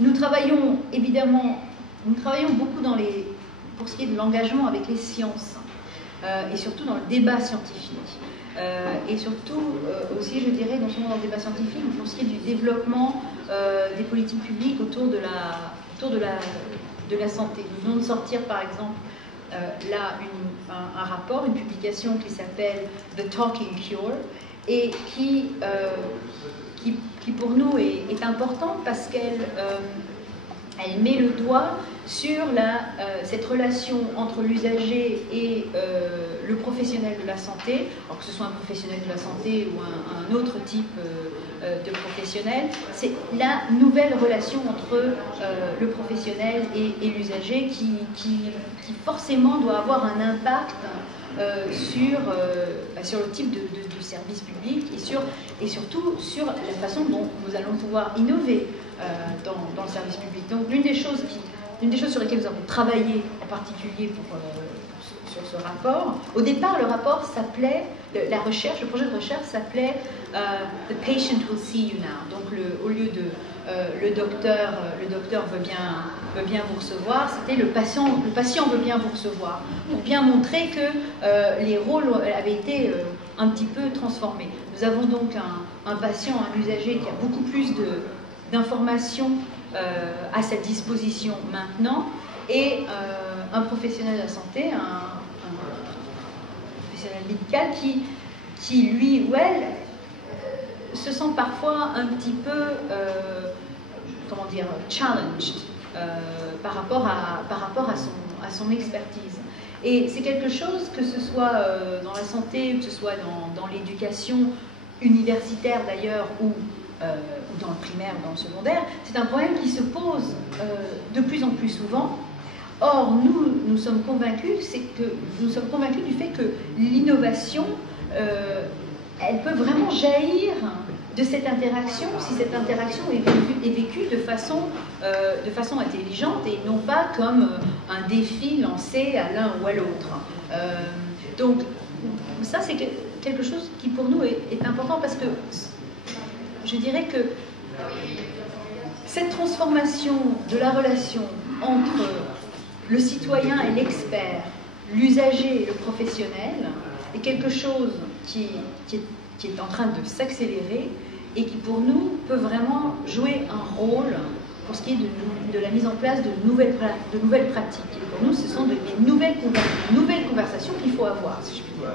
nous travaillons évidemment, nous travaillons beaucoup pour ce qui est de l'engagement avec les sciences et surtout dans le débat scientifique. Et surtout aussi, je dirais, non seulement dans le débat scientifique, mais pour ce qui est du développement des politiques publiques autour de la santé. Nous venons de sortir, par exemple, là, un rapport, une publication qui s'appelle The Talking Cure, et qui pour nous est importante parce qu'elle met le doigt sur cette relation entre l'usager et le professionnel de la santé, alors que ce soit un professionnel de la santé ou un autre type de professionnel. C'est la nouvelle relation entre le professionnel et l'usager qui forcément doit avoir un impact sur le type de service public et surtout sur la façon dont nous allons pouvoir innover dans le service public. Donc l'une des choses sur lesquelles nous avons travaillé en particulier sur ce rapport, au départ le rapport s'appelait, le projet de recherche s'appelait The Patient Will See You Now. Donc au lieu de le docteur veut bien vous recevoir, c'était le patient veut bien vous recevoir, pour bien montrer que les rôles avaient été un petit peu transformés. Nous avons donc un patient, un usager qui a beaucoup plus d'informations à sa disposition maintenant, et un professionnel de la santé, un professionnel médical qui lui ou elle se sent parfois un petit peu challenged par rapport à son expertise. Et c'est quelque chose, que ce soit dans la santé, que ce soit dans l'éducation universitaire d'ailleurs, ou dans le primaire ou dans le secondaire, c'est un problème qui se pose de plus en plus souvent. Or, nous sommes convaincus du fait que l'innovation, elle peut vraiment jaillir de cette interaction, si cette interaction est vécue de façon intelligente et non pas comme un défi lancé à l'un ou à l'autre. Donc, ça, c'est quelque chose qui pour nous est important, parce que je dirais que cette transformation de la relation entre le citoyen et l'expert, l'usager et le professionnel, est quelque chose qui est en train de s'accélérer et qui pour nous peut vraiment jouer un rôle pour ce qui est de la mise en place de nouvelles pratiques. Et pour nous, ce sont des nouvelles conversations qu'il faut avoir, si je puis dire.